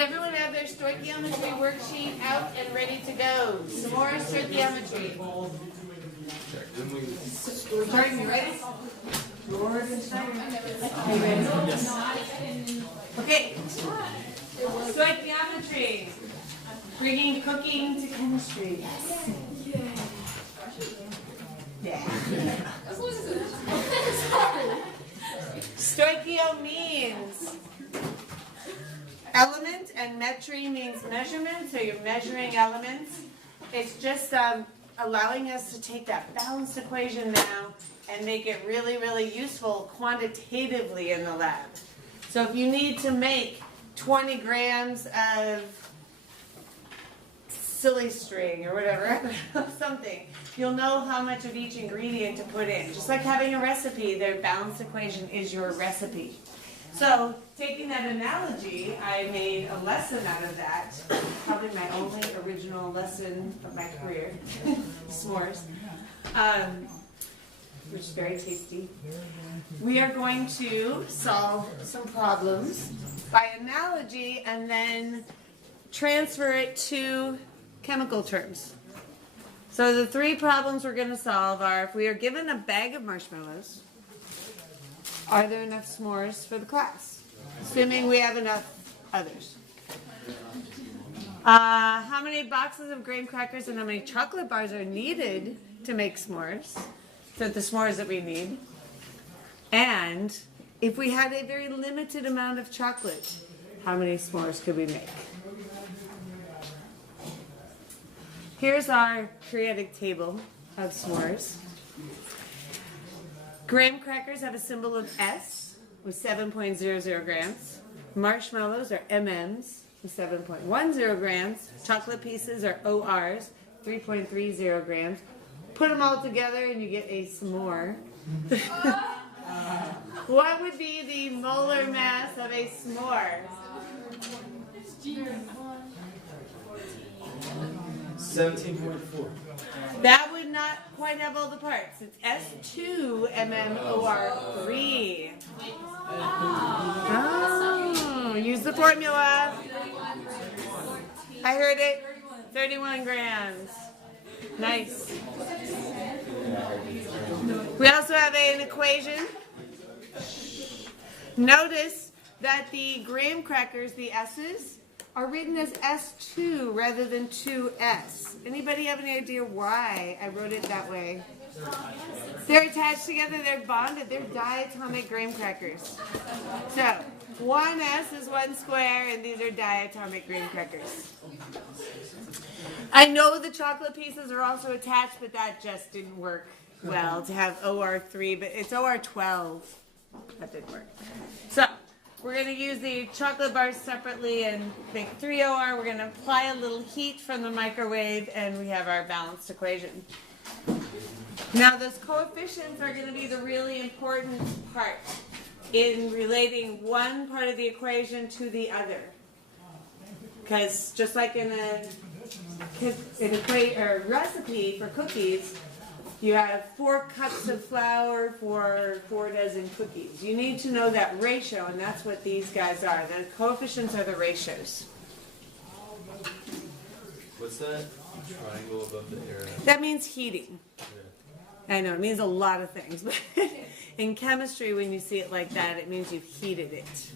everyone have their stoichiometry worksheet out and ready to go? Smores stoichiometry. Starting, you ready? Okay. Stoichiometry. Bringing cooking to chemistry. Yeah. Stoichio means element, and metry means measurement, so you're measuring elements. It's just allowing us to take that balanced equation now and make it really, really useful quantitatively in the lab. So if you need to make 20 grams of silly string or whatever, something, you'll know how much of each ingredient to put in. Just like having a recipe, their balanced equation is your recipe. So, taking that analogy, I made a lesson out of that. Probably my only original lesson of my career, s'mores, which is very tasty. We are going to solve some problems by analogy and then transfer it to chemical terms. So the three problems we're going to solve are, if we are given a bag of marshmallows, are there enough s'mores for the class? Assuming we have enough others. How many boxes of graham crackers and how many chocolate bars are needed to make s'mores? So the s'mores that we need. And if we had a very limited amount of chocolate, how many s'mores could we make? Here's our periodic table of s'mores. Graham crackers have a symbol of S with 7.00 grams. Marshmallows are MMs with 7.10 grams. Chocolate pieces are ORs, 3.30 grams. Put them all together and you get a s'more. What would be the molar mass of a s'more? 17.4. That would not quite have all the parts. It's S2MMOR3. Oh, use the formula. I heard it. 31 grams. Nice. We also have an equation. Notice that the graham crackers, the S's, are written as S2 rather than 2S. Anybody have any idea why I wrote it that way? They're attached together, they're bonded, they're diatomic graham crackers. So, 1S is 1 square, and these are diatomic graham crackers. I know the chocolate pieces are also attached, but that just didn't work well to have OR3, but it's OR12. That didn't work. So, we're going to use the chocolate bars separately and make 3 OR. We're going to apply a little heat from the microwave, and we have our balanced equation. Now, those coefficients are going to be the really important part in relating one part of the equation to the other. Because just like in a recipe for cookies, you have 4 cups of flour for 4 dozen cookies. You need to know that ratio, and that's what these guys are. The coefficients are the ratios. What's that? Triangle above the arrow. That means heating. Yeah. I know, it means a lot of things. But in chemistry, when you see it like that, it means you've heated it.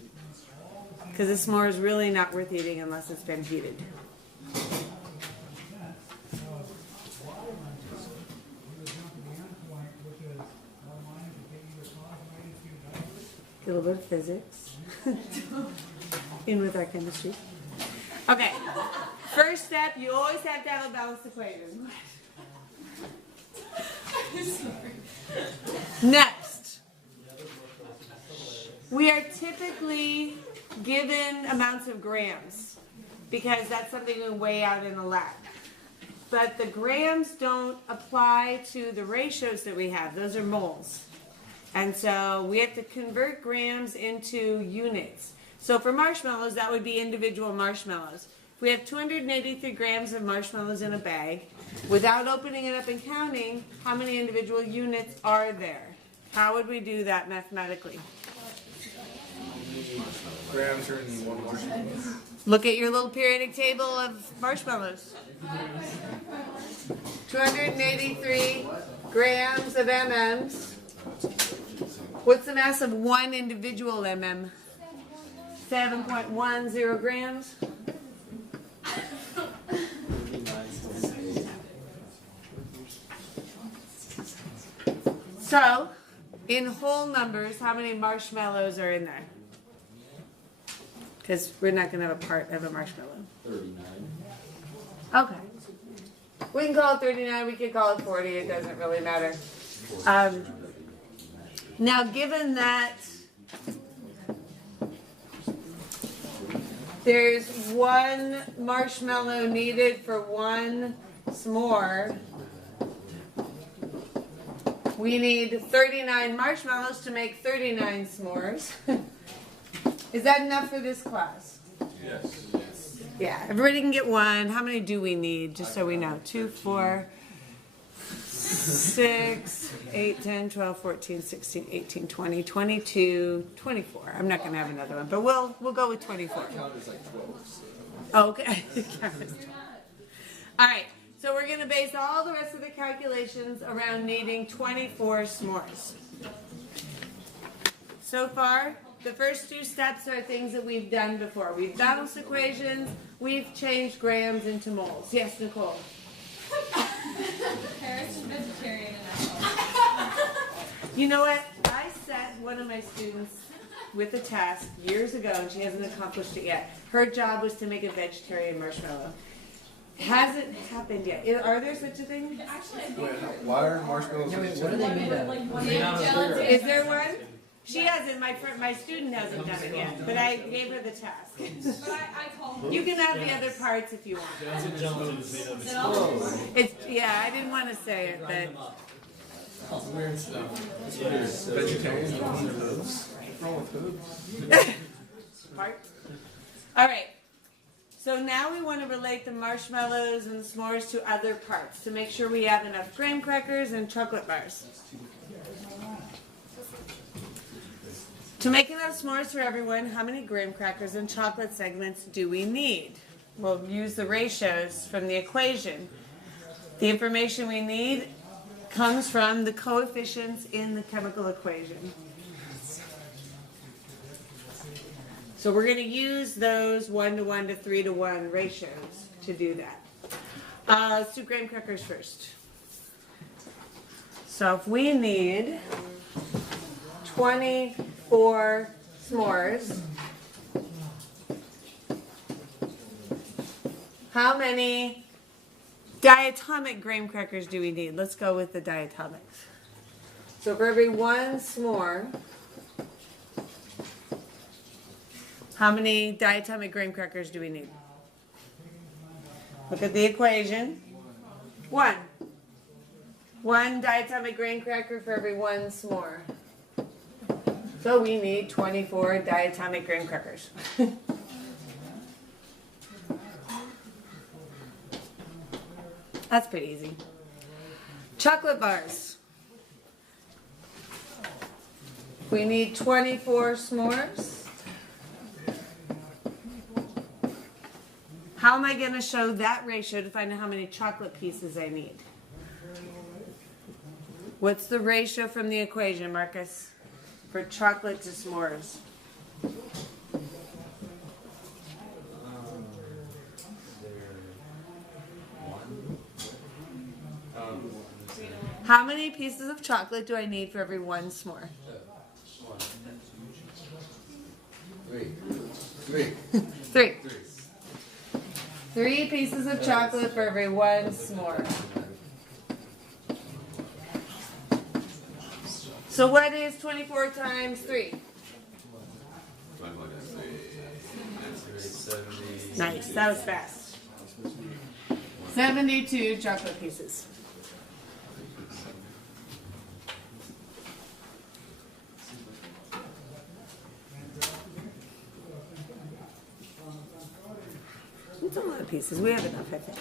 Because the s'more is really not worth eating unless it's been heated. A little bit of physics in with our chemistry. Okay, first step, you always have to have a balanced equation. Next, we are typically given amounts of grams because that's something we weigh out in the lab. But the grams don't apply to the ratios that we have. Those are moles. And so we have to convert grams into units. So for marshmallows, that would be individual marshmallows. If we have 283 grams of marshmallows in a bag, without opening it up and counting, how many individual units are there? How would we do that mathematically? Grams are in 1 marshmallow. Look at your little periodic table of marshmallows. 283 grams of MMs. What's the mass of one individual MM? 7.10 grams. So, in whole numbers, how many marshmallows are in there? Because we're not going to have a part of a marshmallow. 39. Okay. We can call it 39, we can call it 40, it doesn't really matter. Now, given that there's one marshmallow needed for one s'more, we need 39 marshmallows to make 39 s'mores. Is that enough for this class? Yes. Yeah, everybody can get one. How many do we need? Just so we know. 2, 4, 6, 8, 10, 12, 14, 16, 18, 20, 22, 24. I'm not going to have another one, but we'll go with 24. Okay. All right. So we're going to base all the rest of the calculations around needing 24 s'mores. So far, the first two steps are things that we've done before. We've balanced equations. We've changed grams into moles. Yes, Nicole? Parents are vegetarian and You know what? I set one of my students with a task years ago, and she hasn't accomplished it yet. Her job was to make a vegetarian marshmallow. Hasn't happened yet. Are there such a thing? Why are marshmallows? What are they made of? Is there one? She hasn't. My student hasn't done it yet, but I gave her the task. But I call You can have the other parts if you want. It's I didn't want to say it, but Weird stuff. Vegetarian hooves. What's wrong with hooves? part. All right. So now we want to relate the marshmallows and the s'mores to other parts to make sure we have enough graham crackers and chocolate bars. To make enough s'mores for everyone, how many graham crackers and chocolate segments do we need? We'll use the ratios from the equation. The information we need comes from the coefficients in the chemical equation. So we're going to use those 1:1 to 3:1 ratios to do that. Let's do graham crackers first. So if we need 24 s'mores, how many diatomic graham crackers do we need? Let's go with the diatomics. So for every one s'more, how many diatomic graham crackers do we need? Look at the equation. 1. 1 diatomic graham cracker for every one s'more. So we need 24 diatomic graham crackers. That's pretty easy. Chocolate bars. We need 24 s'mores. How am I going to show that ratio to find out how many chocolate pieces I need? What's the ratio from the equation, Marcus, for chocolate to s'mores? How many pieces of chocolate do I need for every one s'more? 3. 3. 3 pieces of chocolate for every one s'more. So what is 24 times 3? Nice, that was fast. 72 chocolate pieces. It's a lot of pieces. We have enough, I think.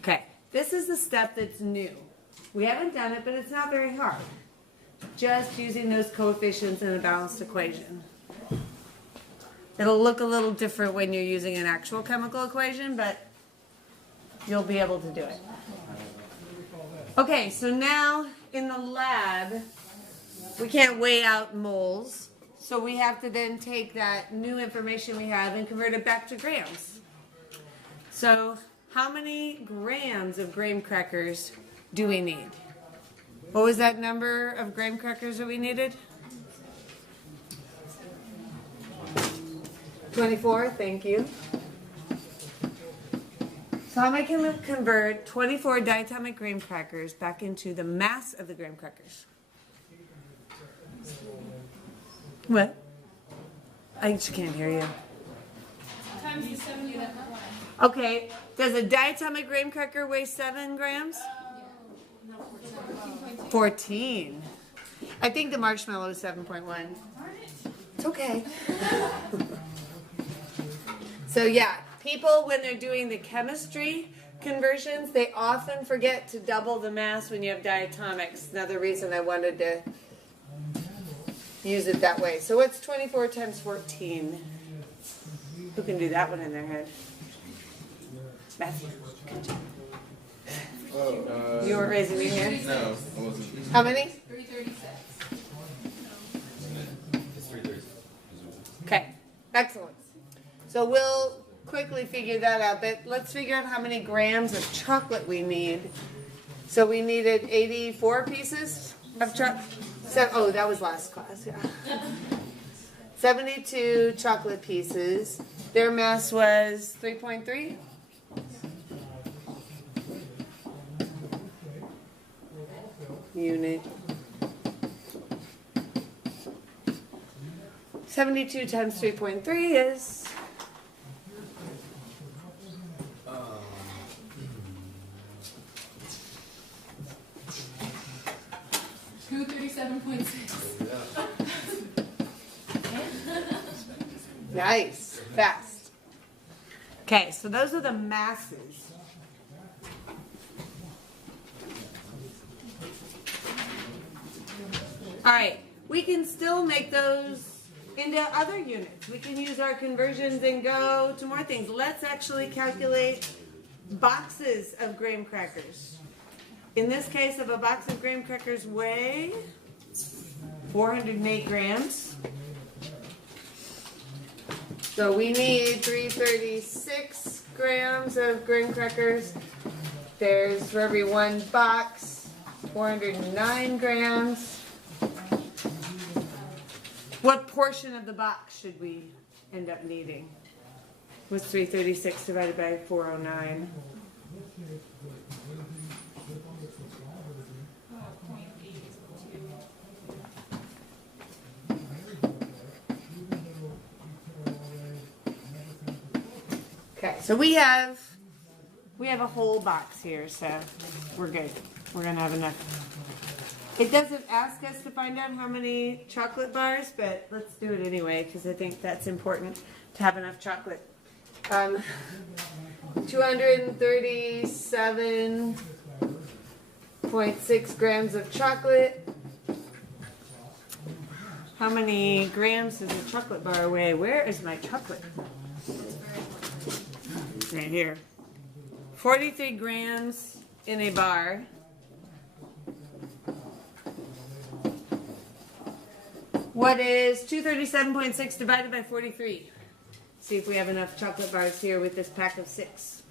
Okay, this is the step that's new. We haven't done it, but it's not very hard. Just using those coefficients in a balanced equation. It'll look a little different when you're using an actual chemical equation, but you'll be able to do it. Okay, so now in the lab, we can't weigh out moles, so we have to then take that new information we have and convert it back to grams. So how many grams of graham crackers do we need? What was that number of graham crackers that we needed? 24, thank you. So how am I going to convert 24 diatomic graham crackers back into the mass of the graham crackers? What? I just can't hear you. Times the 70 that one. Okay, does a diatomic graham cracker weigh 7 grams? 14. I think the marshmallow is 7.1. It's okay. So yeah, people when they're doing the chemistry conversions, they often forget to double the mass when you have diatomics. Another reason I wanted to use it that way. So what's 24 times 14? Who can do that one in their head? Matthew. Good job. You weren't raising your hand? No, I wasn't. How many? 336. Okay, excellent. So we'll quickly figure that out, but let's figure out how many grams of chocolate we need. So we needed 84 pieces of chocolate. Oh, that was last class, yeah. 72 chocolate pieces. Their mass was 3.3. Unit. 72 times 3.3 is 237.6. nice, fast. Okay, so those are the masses. All right, we can still make those into other units. We can use our conversions and go to more things. Let's actually calculate boxes of graham crackers. In this case, if a box of graham crackers weigh 408 grams. So we need 336 grams of graham crackers. There's for every one box, 409 grams. What portion of the box should we end up needing? What's 336 divided by 409? Okay, so we have a whole box here, so we're good. We're gonna have enough. It doesn't ask us to find out how many chocolate bars, but let's do it anyway because I think that's important to have enough chocolate. 237.6 grams of chocolate. How many grams does a chocolate bar weigh? Where is my chocolate? Right here. 43 grams in a bar. What is 237.6 divided by 43? See if we have enough chocolate bars here with this pack of 6.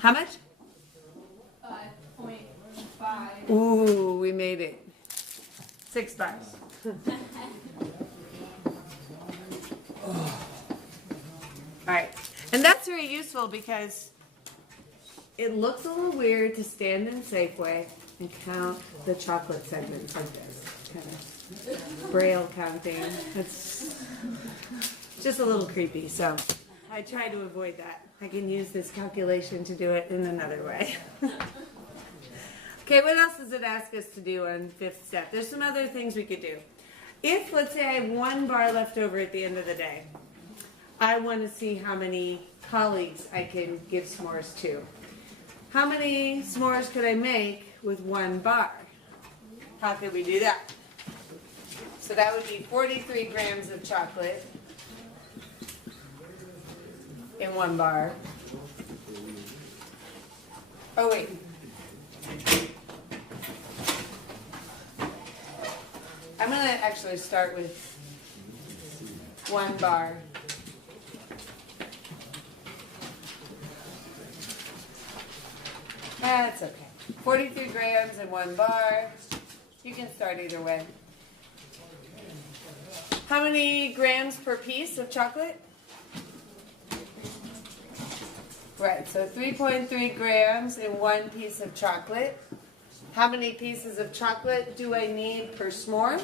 How much? 5.5. Ooh, we made it. 6 bars. Alright, and that's very useful because it looks a little weird to stand in Safeway and count the chocolate segments like this. Kind of braille counting. It's just a little creepy, so I try to avoid that. I can use this calculation to do it in another way. Okay, what else does it ask us to do on 5th step? There's some other things we could do. If, let's say, I have 1 bar left over at the end of the day, I want to see how many colleagues I can give s'mores to. How many s'mores could I make with 1 bar? How could we do that? So that would be 43 grams of chocolate in 1 bar. Oh wait. I'm gonna actually start with 1 bar. That's okay. 43 grams in 1 bar. You can start either way. How many grams per piece of chocolate? Right, so 3.3 grams in 1 piece of chocolate. How many pieces of chocolate do I need per s'more?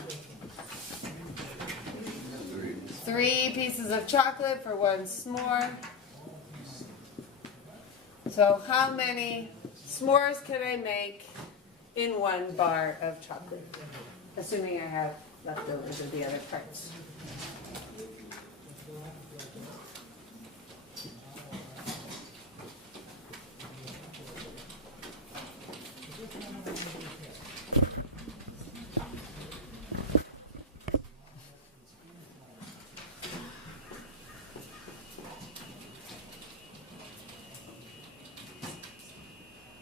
3 pieces of chocolate for 1 s'more. So how many s'mores can I make in 1 bar of chocolate? Assuming I have leftovers of the other parts.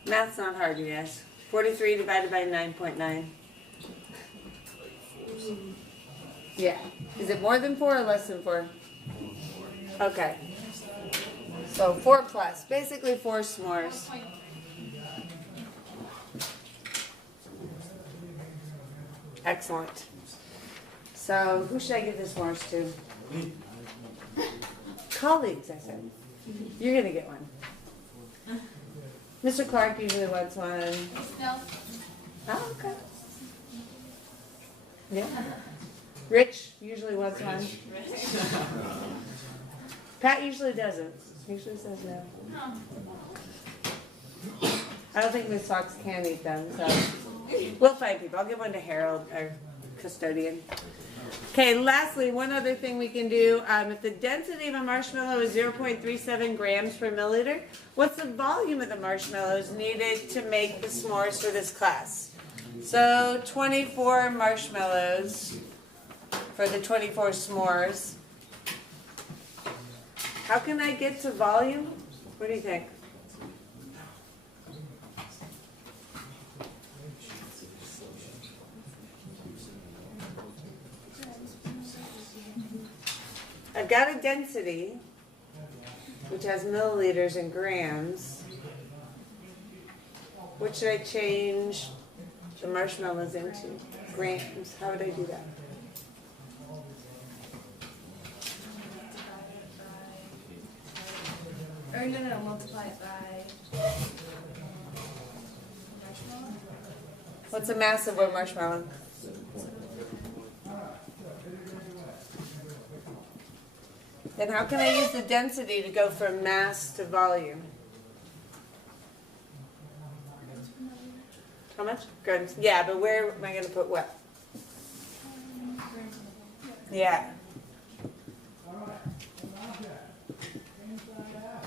Math's not hard, you guys. 43 divided by 9.9. Yeah. Is it more than 4 or less than 4? Okay. So 4 plus. Basically 4 s'mores. Excellent. So who should I give the s'mores to? Colleagues, I said. You're going to get one. Mr. Clark usually wants one. No. Oh, okay. Yeah. Rich usually wants one. Pat usually doesn't. Usually says no. I don't think Miss Fox can eat them, so we'll find people. I'll give one to Harold, our custodian. Okay, lastly, one other thing we can do, if the density of a marshmallow is 0.37 grams per milliliter, what's the volume of the marshmallows needed to make the s'mores for this class? So 24 marshmallows for the 24 s'mores. How can I get to volume? What do you think? I've got a density, which has milliliters and grams. What should I change the marshmallows into? Grams. How would I do that? Or no, multiply it by marshmallow. What's the mass of one marshmallow? Then how can I use the density to go from mass to volume? How much? Grams. Yeah, but where am I going to put what? Yeah.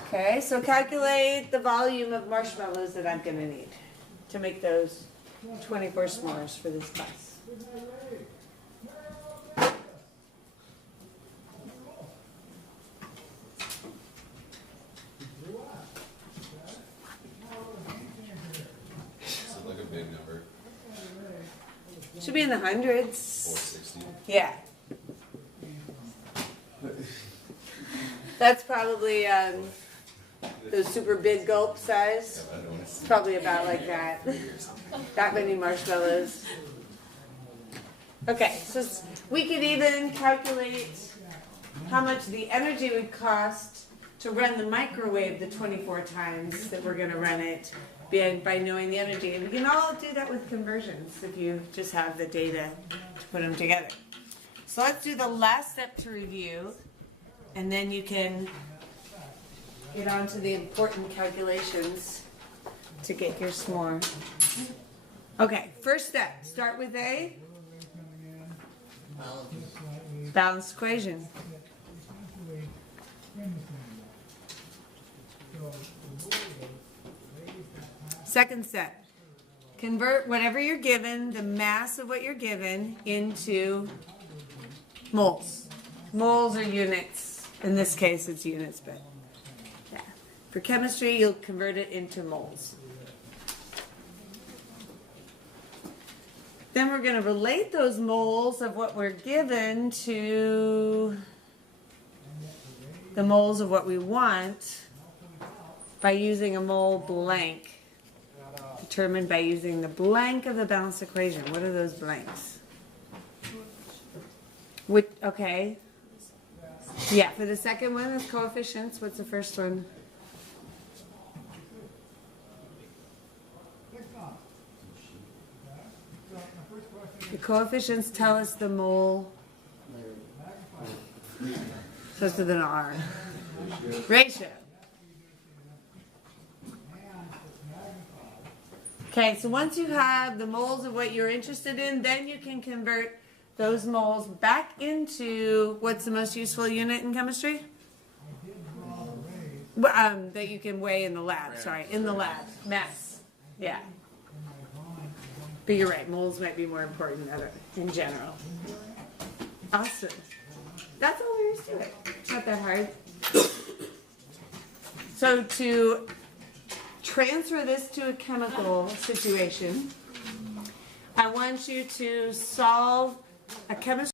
Okay, so calculate the volume of marshmallows that I'm going to need to make those 24 s'mores for this class. Like a big number. Should be in the hundreds. 460. Yeah. That's probably those super big gulp size. It's probably about like that. That many marshmallows. Okay, so we could even calculate how much the energy would cost to run the microwave the 24 times that we're going to run it by knowing the energy. And we can all do that with conversions if you just have the data to put them together. So let's do the last step to review, and then you can get on to the important calculations to get your s'more. Okay, first step, start with a balanced equation. Second step, convert whatever you're given, the mass of what you're given, into moles. Moles are units. In this case, it's units, but yeah. For chemistry, you'll convert it into moles. Then we're going to relate those moles of what we're given to the moles of what we want by using a mole blank, determined by using the blank of the balanced equation. What are those blanks? Okay. Yeah, for the second one is coefficients. What's the first one? The coefficients tell us the mole. Starts with an R. Ratio. Okay, so once you have the moles of what you're interested in, then you can convert those moles back into what's the most useful unit in chemistry? That you can weigh in the lab. Sorry, in the lab. Mass. Yeah. But you're right, moles might be more important in general. Awesome. That's all there is to it. It's not that hard. So to transfer this to a chemical situation, I want you to solve a chemistry